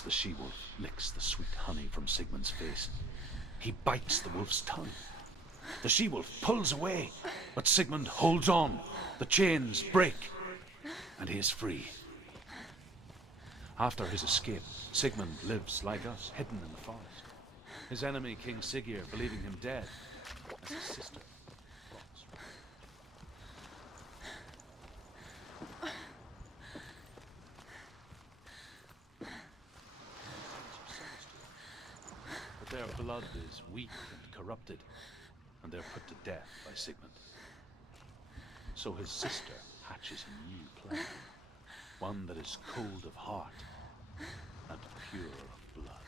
as the she-wolf licks the sweet honey from Sigmund's face. He bites the wolf's tongue. The she-wolf pulls away, but Sigmund holds on. The chains break, and he is free. After his escape, Sigmund lives like us, hidden in the forest. His enemy, King Siggeir, believing him dead, as his sister rots. But their blood is weak and corrupted, and they're put to death by Sigmund. So his sister hatches a new plan, one that is cold of heart and pure of blood.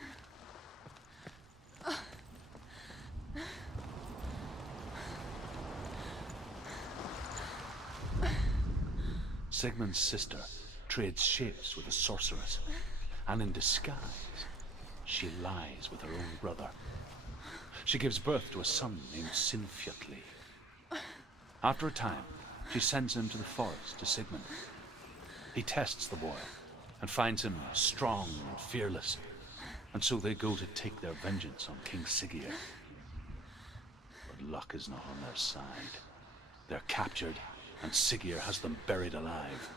Sigmund's sister trades shapes with a sorceress, and in disguise, she lies with her own brother. She gives birth to a son named Sinfjotli. After a time, she sends him to the forest to Sigmund. He tests the boy and finds him strong and fearless, and so they go to take their vengeance on King Siggeir. But luck is not on their side. They're captured, and Siggeir has them buried alive.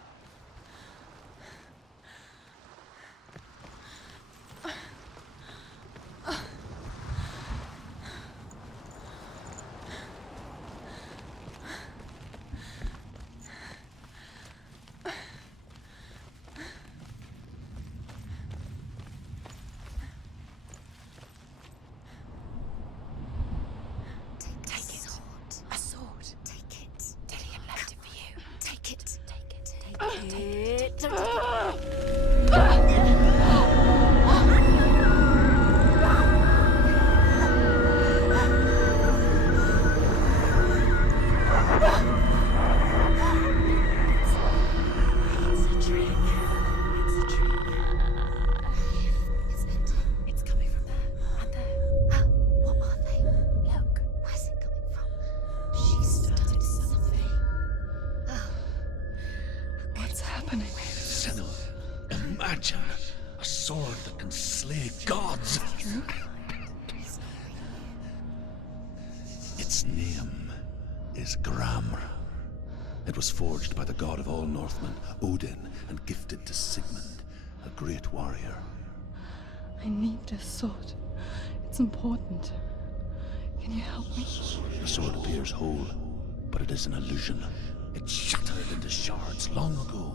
Imagine a sword that can slay gods. Its name is Gramr. It was forged by the god of all Northmen, Odin, and gifted to Sigmund, a great warrior. I need this sword. It's important. Can you help me? The sword appears whole, but it is an illusion. It shattered into shards long ago.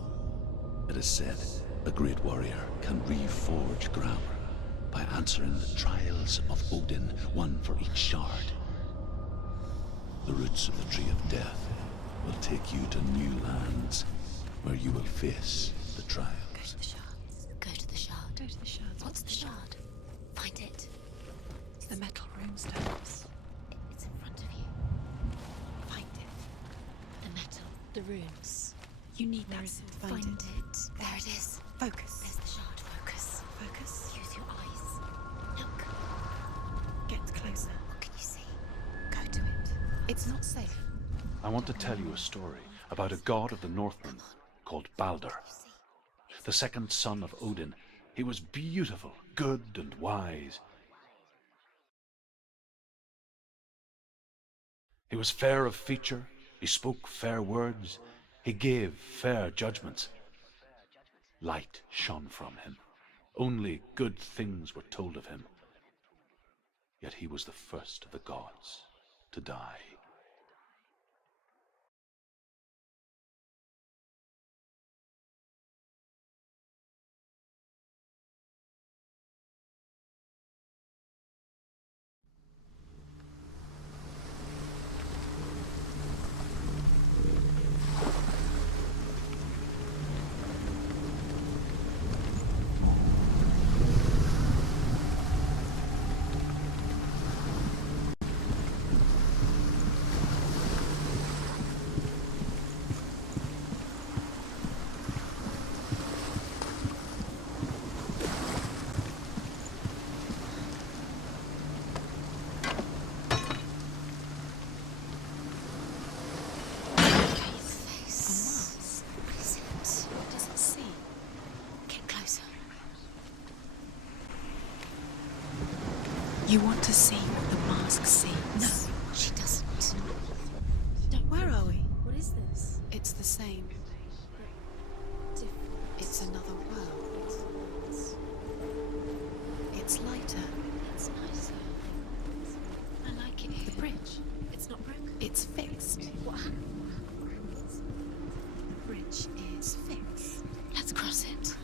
It is said a great warrior can reforge Gramr by answering the trials of Odin, one for each shard. The roots of the Tree of Death will take you to new lands where you will face the trials. Go to the shards. Go to the shard. Go to the shards. What's the shard? Find it. It's the metal runestones. It's in front of you. Find it. The metal. The runes. You need Where that is it? sword. Find it. There it is. Focus. There's the shard. Focus. Focus. Use your eyes. Look. Get closer. What can you see? Go to it. It's not safe. I want to tell you a story about a god of the Northmen called Balder. You see? The second son of Odin. He was beautiful, good, and wise. He was fair of feature, he spoke fair words, he gave fair judgments. Light shone from him. Only good things were told of him. Yet he was the first of the gods to die. You want to see what the mask sees? No, she doesn't. Where are we? What is this? It's the same. Different. It's another world. It's lighter. It's nicer. I like it here. The bridge. It's not broken. It's fixed. What happened? The bridge is fixed. Let's cross it.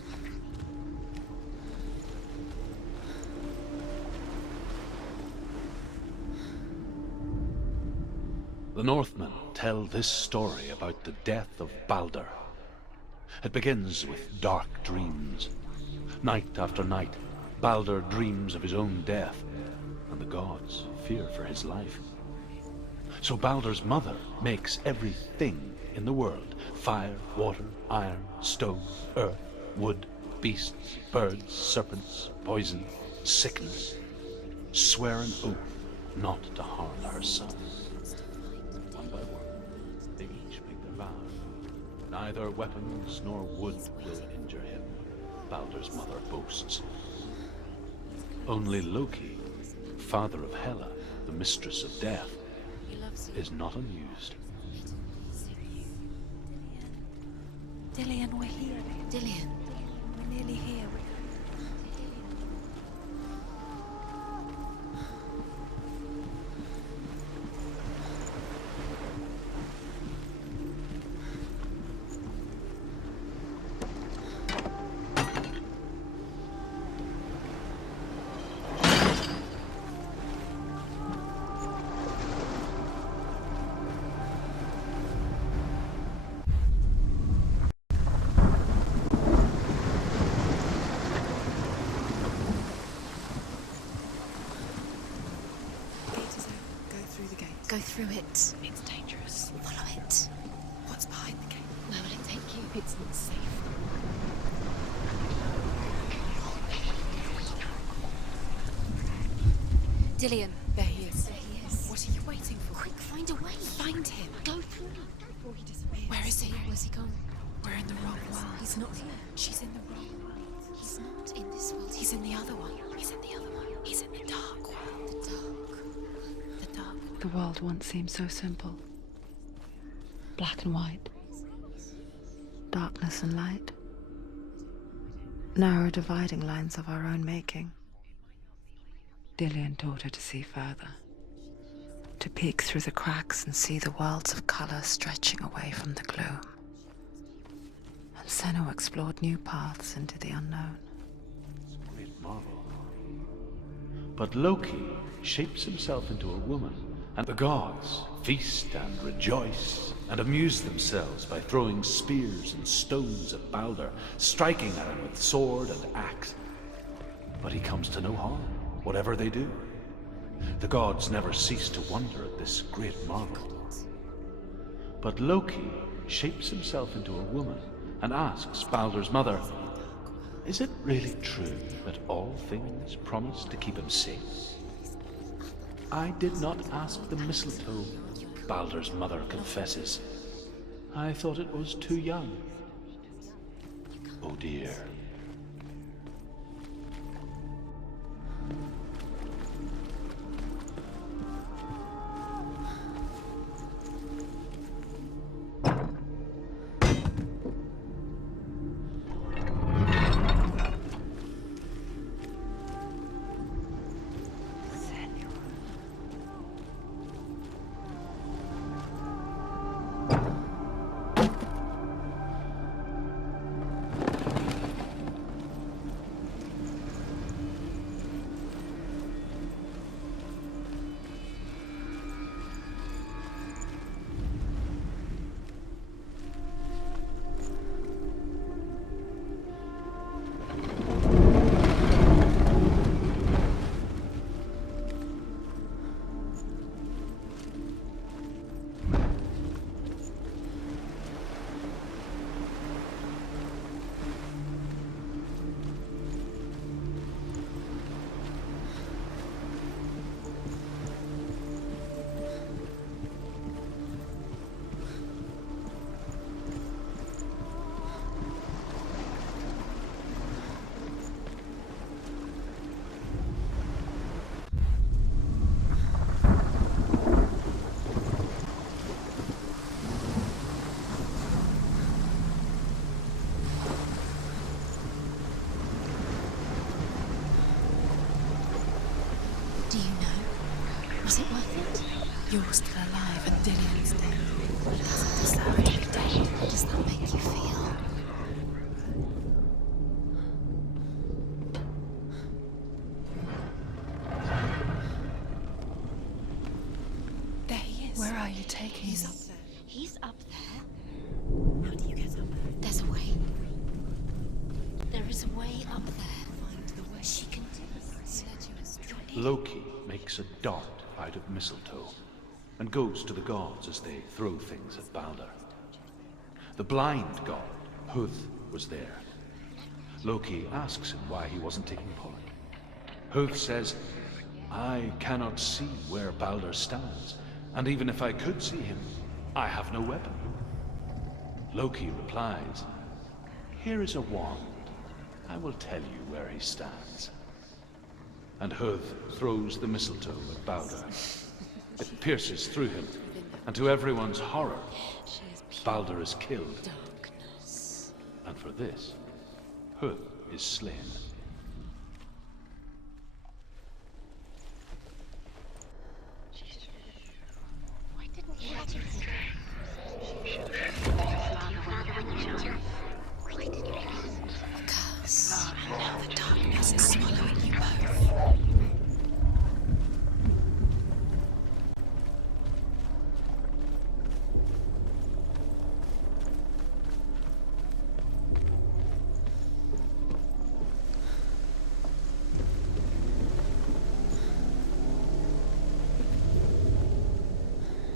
The Northmen tell this story about the death of Balder. It begins with dark dreams. Night after night, Balder dreams of his own death, and the gods fear for his life. So Balder's mother makes everything in the world: fire, water, iron, stone, earth, wood, beasts, birds, serpents, poison, sickness, swear an oath not to harm her son. One by one, they each make their vow. Neither weapons nor wood will injure him, Balder's mother boasts. Only Loki, father of Hela, the mistress of death, is not amused. Dillian, we're here. Dillian. We're nearly here. Go through it. It's dangerous. Follow it. What's behind the gate? Where will it take you? It's not safe. Dillian. There he is. There he is. What are you waiting for? Quick, find a way. Find him. Go through before he disappears. Where is he? Where's he gone? We're in the wrong world. He's not here. She's in the wrong world. He's not in this world. He's in the other one. He's in the other one. He's in the dark world. the dark. The dark. The world once seemed so simple. Black and white. Darkness and light. Narrow dividing lines of our own making. Dillian taught her to see further. To peek through the cracks and see the worlds of color stretching away from the gloom. And Senua explored new paths into the unknown. Great marvel. But Loki shapes himself into a woman, and the gods feast and rejoice and amuse themselves by throwing spears and stones at Balder, striking at him with sword and axe. But he comes to no harm, whatever they do. The gods never cease to wonder at this great marvel. But Loki shapes himself into a woman and asks Balder's mother, "Is it really true that all things promise to keep him safe?" "I did not ask the mistletoe," Balder's mother confesses. "I thought it was too young." Oh dear. Was it worth it? You're still alive and Dillian's dead. He doesn't deserve to be dead. How does that make you feel? There he is. Where are you taking He's him? up there. He's up there. How do you get up there? There's a way. There is a way up there. Find the way. She can do this. Loki makes a dart out of mistletoe and goes to the gods as they throw things at Balder. The blind god, Huth, was there. Loki asks him why he wasn't taking part. Huth says, I cannot see where Balder stands, and even if I could see him, I have no weapon. Loki replies, here is a wand. I will tell you where he stands. And Huth throws the mistletoe at Balder. It pierces through him, and to everyone's horror, Balder is killed. Darkness. And for this, Huth is slain. Why didn't you let him? A curse. And now the darkness is swallowing you both.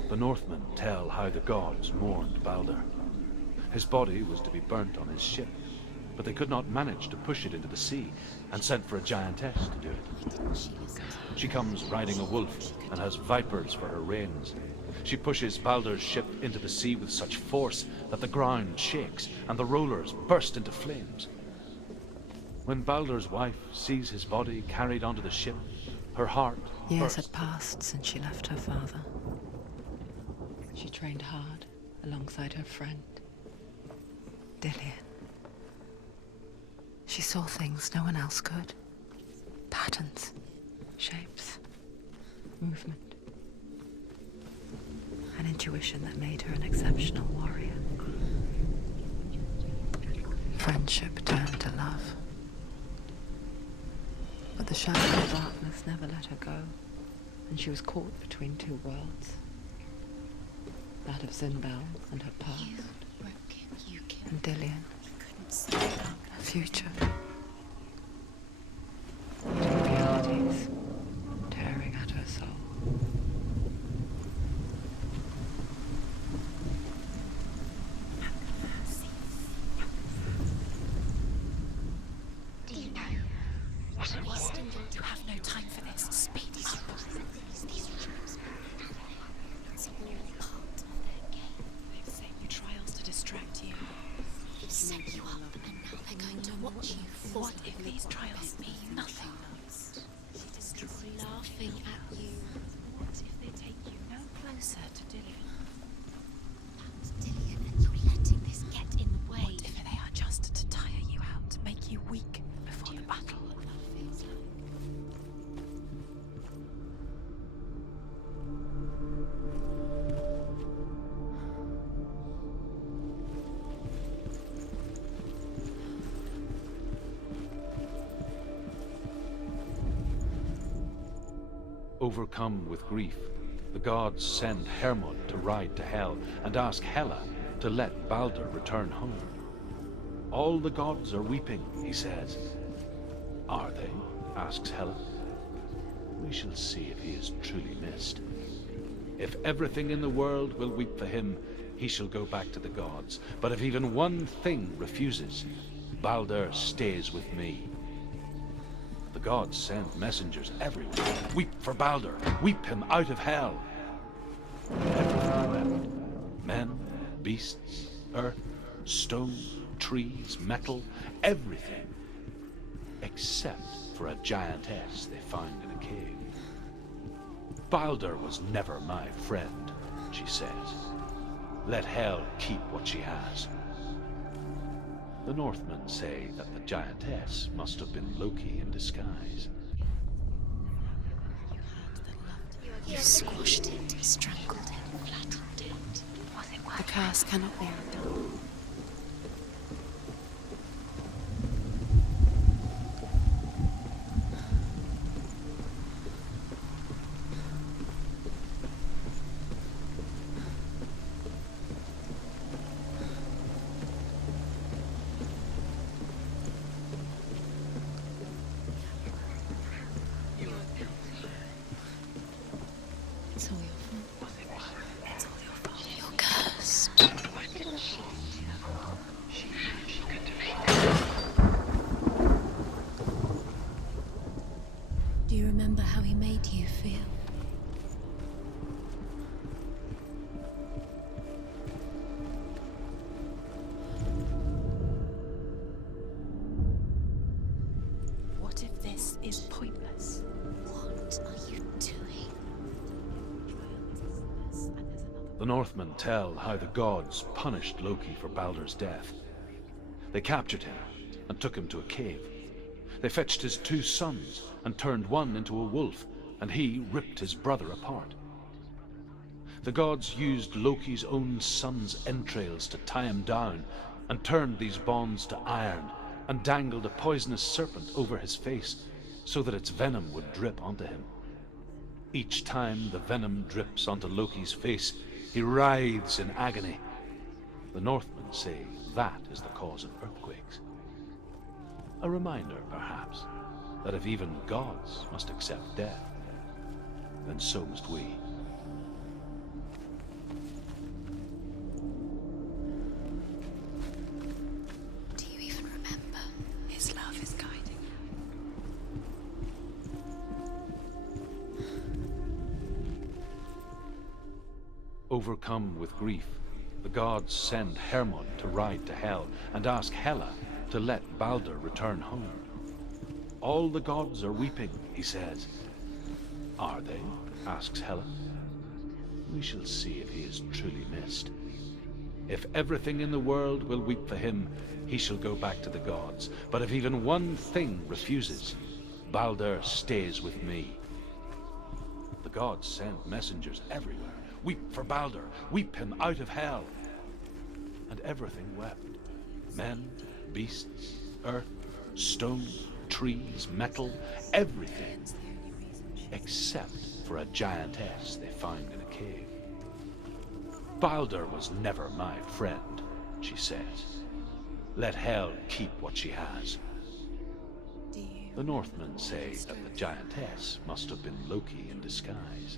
The Northmen tell how the gods mourned Balder. His body was to be burnt on his ship, but they could not manage to push it into the sea, and sent for a giantess to do it. She comes riding a wolf and has vipers for her reins. She pushes Balder's ship into the sea with such force that the ground shakes and the rollers burst into flames. When Balder's wife sees his body carried onto the ship, her heart Years bursts. had passed since she left her father. She trained hard alongside her friend, Dillian. She saw things no one else could. Patterns, shapes, movement. An intuition that made her an exceptional warrior. Friendship turned to love. But the shadow of darkness never let her go, and she was caught between two worlds. That of Zinbel and her past, You broke him. You killed and Dillian, You couldn't see it. her future. Realities tearing at her soul. Do you know what it was? You have no time for this. Speed up. These rooms. It's all part of their game. They've set you trials to distract you. They've set you up, and now they're going to watch you fall. What if these trials mean nothing? Laughing at you. What if they take you no closer to Dillian? That's Dillian, and you're letting this get in the way. What if they are just to tire you out, make you weak before the battle? What that feels like? Overcome with grief, the gods send Hermod to ride to Hell and ask Hela to let Balder return home. All the gods are weeping, he says. Are they? Asks Hela. We shall see if he is truly missed. If everything in the world will weep for him, he shall go back to the gods. But if even one thing refuses, Balder stays with me. The gods send messengers everywhere. Weep for Balder. Weep him out of hell. Everything wept. Men, beasts, earth, stone, trees, metal, everything. Except for a giantess they found in a cave. Balder was never my friend, she says. Let hell keep what she has. The Northmen say that the giantess must have been Loki in disguise. You squashed it, strangled it, flattened it. Was it worth The curse cannot be undone. It's all your fault. It's all your fault. You're cursed. Do you remember how he made you feel? What if this is pointless? What are you doing? The Northmen tell how the gods punished Loki for Baldur's death. They captured him and took him to a cave. They fetched his 2 sons and turned one into a wolf, and he ripped his brother apart. The gods used Loki's own son's entrails to tie him down, and turned these bonds to iron, and dangled a poisonous serpent over his face, so that its venom would drip onto him. Each time the venom drips onto Loki's face, he writhes in agony. The Northmen say that is the cause of earthquakes. A reminder, perhaps, that if even gods must accept death, then so must we. Do you even remember? His love is guiding you. Overcome with grief, the gods send Hermod to ride to Hell and ask Hela to let Baldur return home. All the gods are weeping, he says. Are they? Asks Hela. We shall see if he is truly missed. If everything in the world will weep for him, he shall go back to the gods. But if even one thing refuses, Baldur stays with me. The gods send messengers everywhere. Weep for Baldur, weep him out of hell. And everything wept. Men, beasts, earth, stone, trees, metal, everything. Except for a giantess they find in a cave. Baldur was never my friend, she says. Let Hel keep what she has. The Northmen say that the giantess must have been Loki in disguise.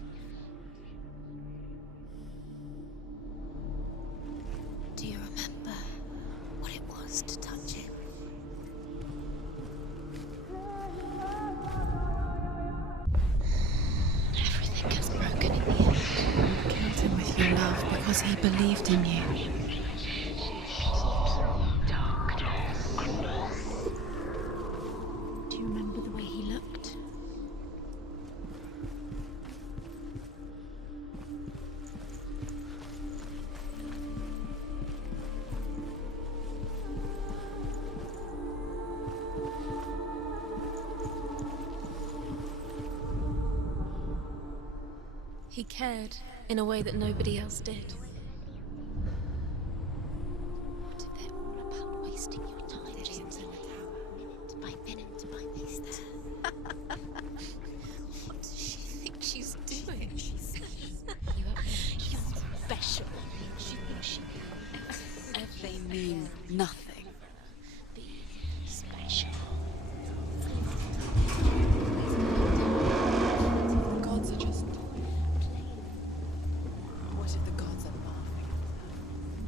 Do you remember what it was to touch him? Everything has broken in the end. You killed him with your love because he believed in you. Do you remember the way he looked? He cared in a way that nobody else did. What if they're all about wasting your time, James, in the tower, minute by minute by minute? What does she think she's doing? You're special. She thinks she knows. They mean nothing. Be special. The gods are just... What if the gods are laughing?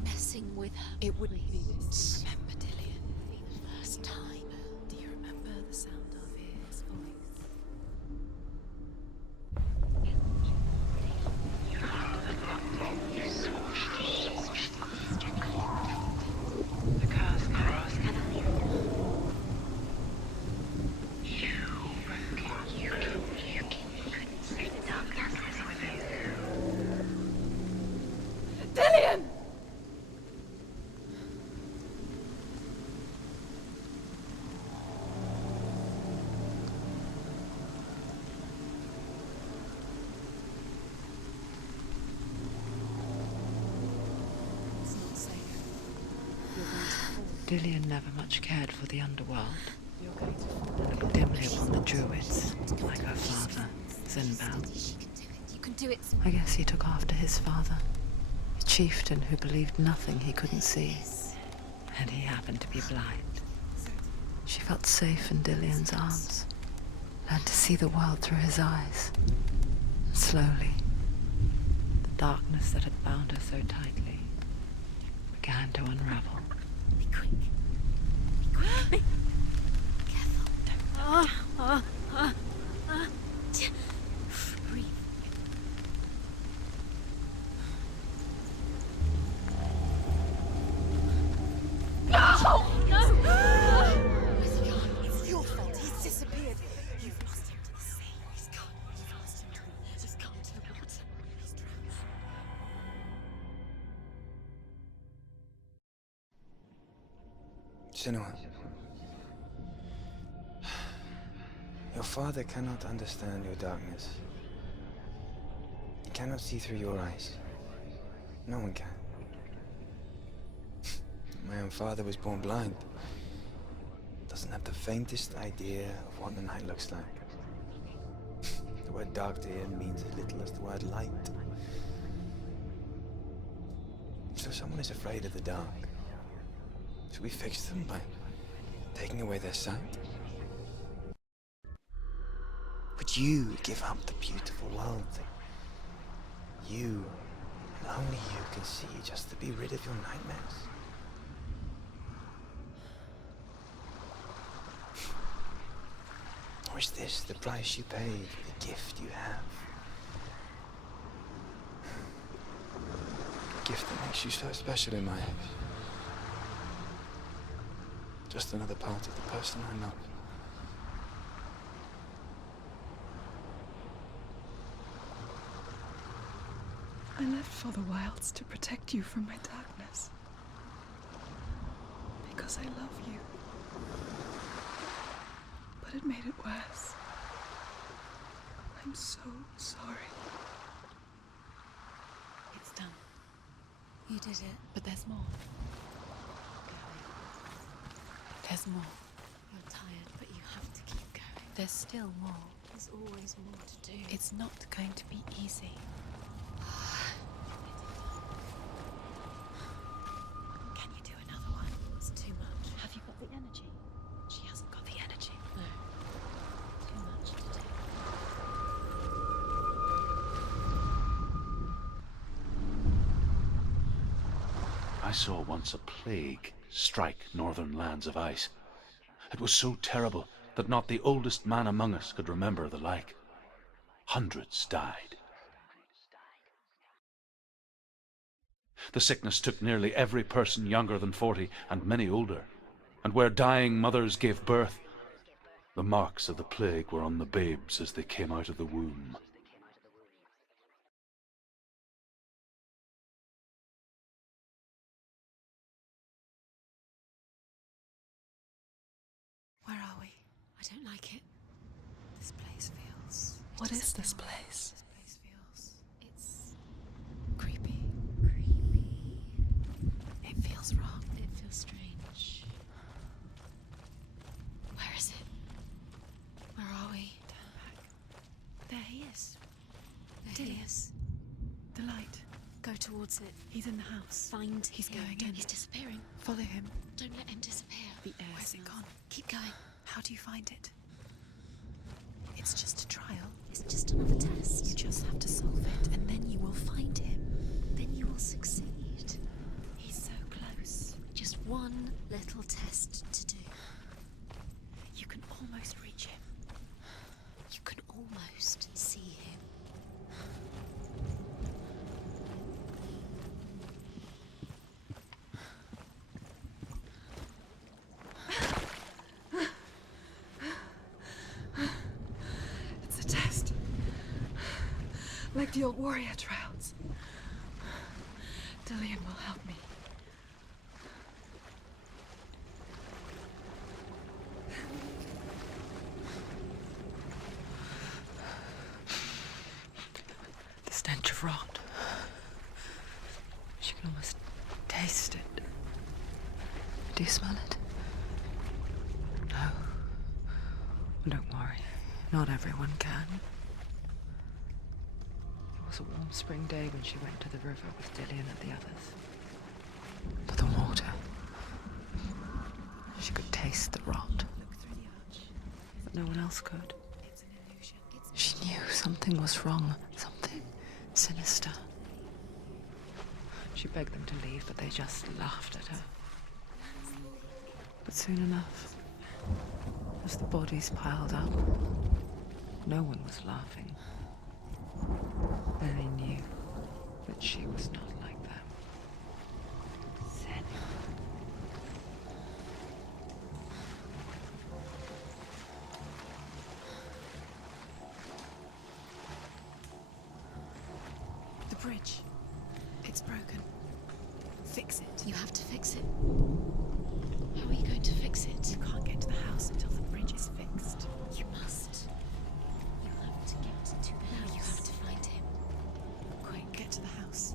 Messing with her. It wouldn't be this. voice. Remember, Dillian? Be the first time. Do you remember the sound of his voice? The curse cannot be undone. Dillian! Dillian never much cared for the underworld. Looked dimly upon the druids, like her father, Zinbel. You can do it. I guess he took after his father, a chieftain who believed nothing he couldn't see. And he happened to be blind. She felt safe in Dillian's arms, learned to see the world through his eyes. Slowly, the darkness that had bound her so tightly began to unravel. Be quick. Be quick. Be careful. Breathe. No! Where's he gone? It's your fault. He's disappeared. You've lost him to the sea. He's gone. You've lost him to the... He's gone to the water. He's drowned. Senua, your father cannot understand your darkness. He cannot see through your eyes. No one can. My own father was born blind. Doesn't have the faintest idea of what the night looks like. The word dark to him means as little as the word light. So someone is afraid of the dark. Should we fix them by taking away their sight? Would you give up the beautiful world that you, and only you, can see just to be rid of your nightmares? Or is this the price you pay for the gift you have? A gift that makes you so special in my eyes. Just another part of the person I love. I left for the wilds to protect you from my darkness. Because I love you. But it made it worse. I'm so sorry. It's done. You did it. But there's more. There's more. You're tired, but you have to keep going. There's still more. There's always more to do. It's not going to be easy. Can you do another one? It's too much. Have you got the energy? She hasn't got the energy. No. Too much to do. I saw once a plague strike northern lands of ice. It was so terrible that not the oldest man among us could remember the like. Hundreds died. The sickness took nearly every person younger than 40 and many older, and where dying mothers gave birth, the marks of the plague were on the babes as they came out of the womb. Where are we? I don't like it. This place feels... What is this place? This place feels... It's... Creepy. creepy. It feels wrong. It feels strange. Where is it? Where are we? Turn back. There he is. There he is. The light. Go towards it. He's in the house. Find He's him. going in. He's disappearing. Follow him. Don't let him disappear. The air Where's it smells. gone? Keep going. How do you find it? It's just a trial. It's just another test. You just have to solve it, and then you will find him. Then you will succeed. He's so close. Just one little test to do. You can almost reach him. You can almost see him. It's a test. Like the old warrior trials. Dillian will help me. The stench of rot. She can almost taste it. Do you smell it? No. Don't worry. Not everyone can. It was a warm spring day when she went to the river with Dillian and the others. But the water... She could taste the rot. But no one else could. She knew something was wrong. Something sinister. She begged them to leave, but they just laughed at her. But soon enough, as the bodies piled up, no one was laughing. They knew that she was not like them. Senua. The bridge. It's broken. Fix it. You have to fix it. How are you going to fix it? You can't get to the house until the bridge is fixed. You must. You have to get to the house. You have to find him. Quick, get to the house.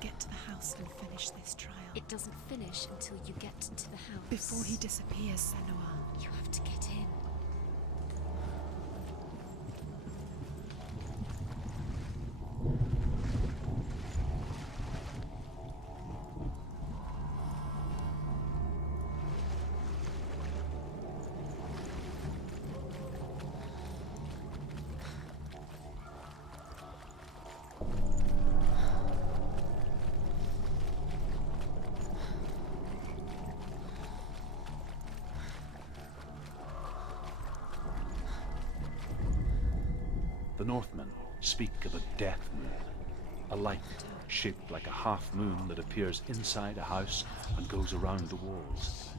Get to the house and finish this trial. It doesn't finish until you get to the house. Before he disappears, Senua. You have to get in. The Northmen speak of a death moon, a light shaped like a half moon that appears inside a house and goes around the walls.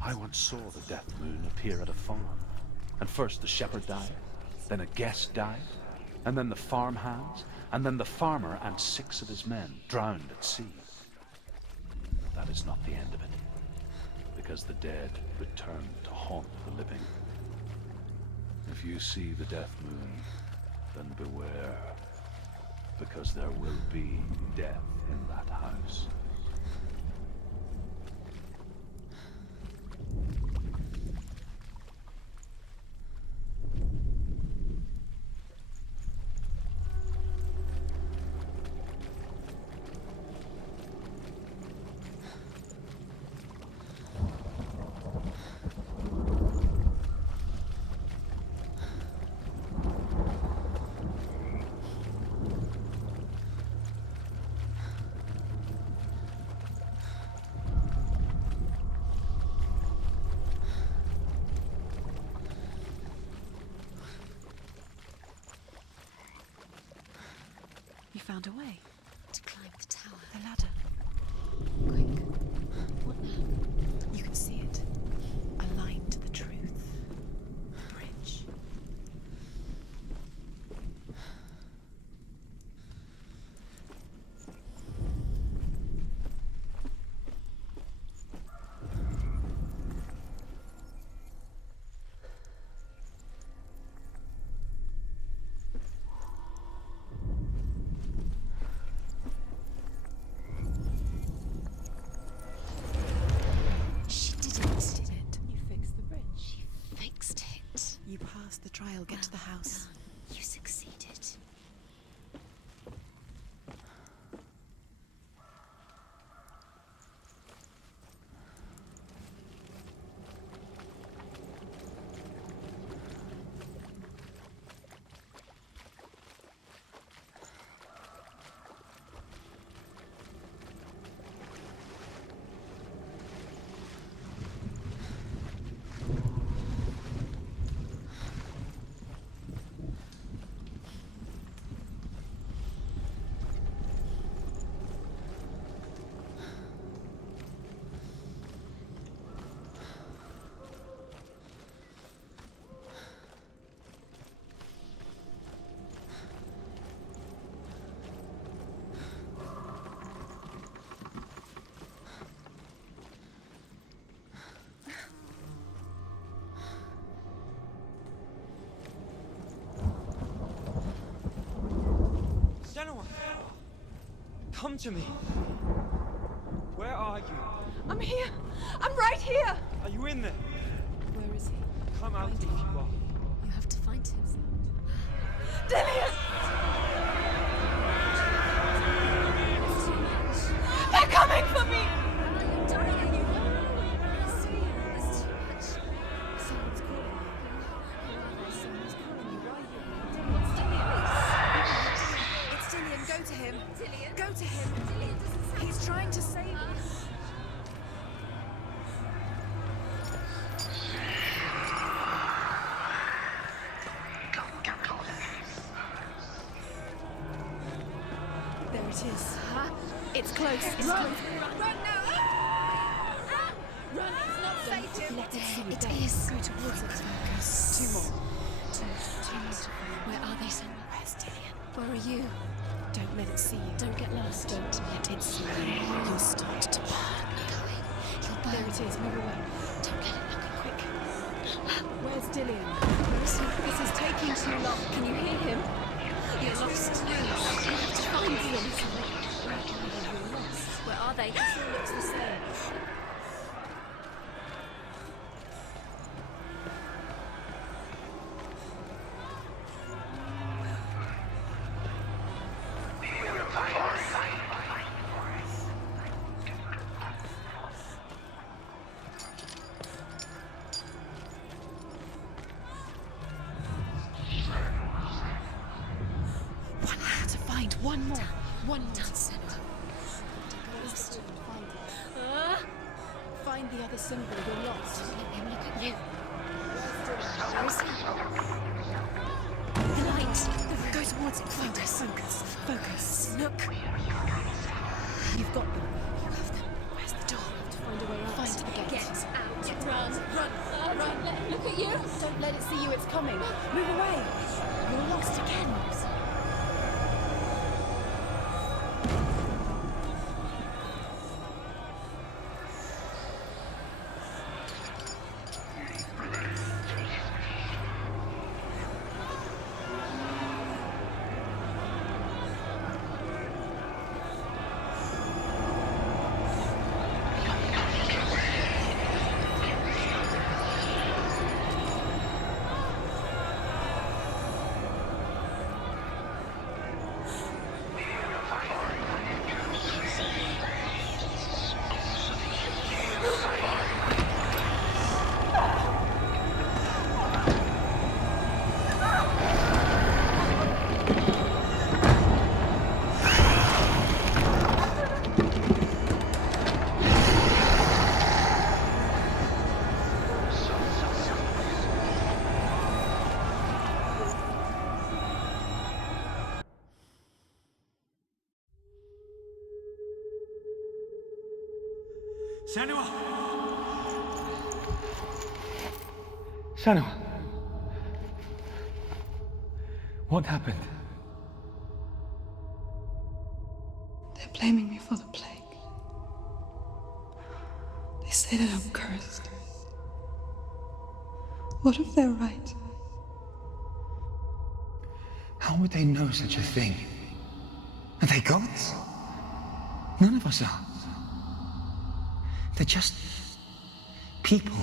I once saw the death moon appear at a farm, and first the shepherd died, then a guest died, and then the farmhands, and then the farmer and 6 of his men drowned at sea. That is not the end of it, because the dead return to haunt the living. If you see the death moon, then beware, because there will be death in that house. You found a way. To climb the tower. The ladder. Quick. What now? You can see it. A line to the truth. The bridge. She did it. Did it? You fixed the bridge. She fixed it. You passed the trial. Get to the house. Done. You succeeded. Senua! Come to me! Where are you? I'm here. I'm right here. Are you in there? Where is he? Come out if you are. You have to find him. Dillian! It's too much. They're coming for me! I'm dying. I see. It's too much. Someone's calling you. Someone's calling you. Why are you? What's It's Dillian. Go to him. Dillian? Go to him. Dillian doesn't say. He's trying to save you. There it is. It's close. It's Run. close. Run now. Run. It's not safe, Tim. Let it see you. It Don't is. Go towards it. Focus. Two more. Two more. Where are they, Senua? Where's Dillian? Where are you? Don't let it see you. Don't get lost. Don't let it see you. You'll start to burn. You'll burn. There it is. Move away. Don't let it look Quick. Where's Dillian? Where is he? This is taking too long. Can you hear him? You're lost. You have to find them. You're lost. Where are they? It all looks the same. One more to find. One more. One more. Down, Senua. Find the other symbol. You're lost. Let him look at you. Where is he? The light. Go towards it. Focus. Focus. Focus. Look. You've got them. You have them. Where's the door? To find a way out. Find the gate. Get out. Run. Run. Run. Don't let him look at you. Don't let it see you. It's coming. Move away. You're lost again. Senua! Senua! What happened? They're blaming me for the plague. They say that I'm cursed. What if they're right? How would they know such a thing? Are they gods? None of us are. They're just people.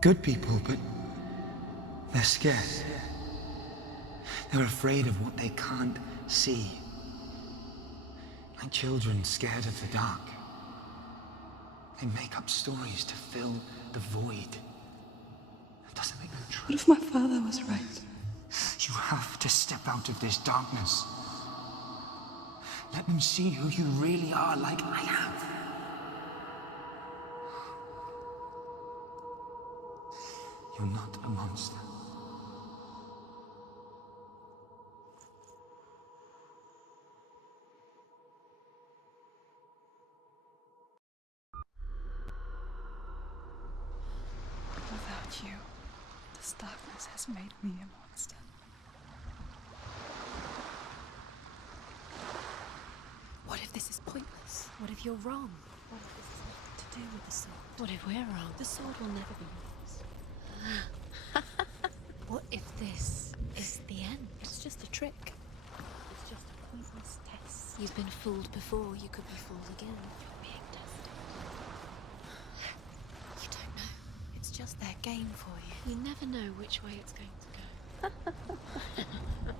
Good people, but they're scared. They're afraid of what they can't see. Like children scared of the dark. They make up stories to fill the void. That doesn't make them true. What if my father was right? You have to step out of this darkness. Let them see who you really are, like I have. You're not a monster. Without you, this darkness has made me a monster. What if this is pointless? What if you're wrong? What if this has nothing to do with the sword? What if we're wrong? The sword will never be yours. What if this is the end? It's just a trick. It's just a pointless test. You've been fooled before, you could be fooled again. You're being tested. You don't know. It's just their game for you. You never know which way it's going to go.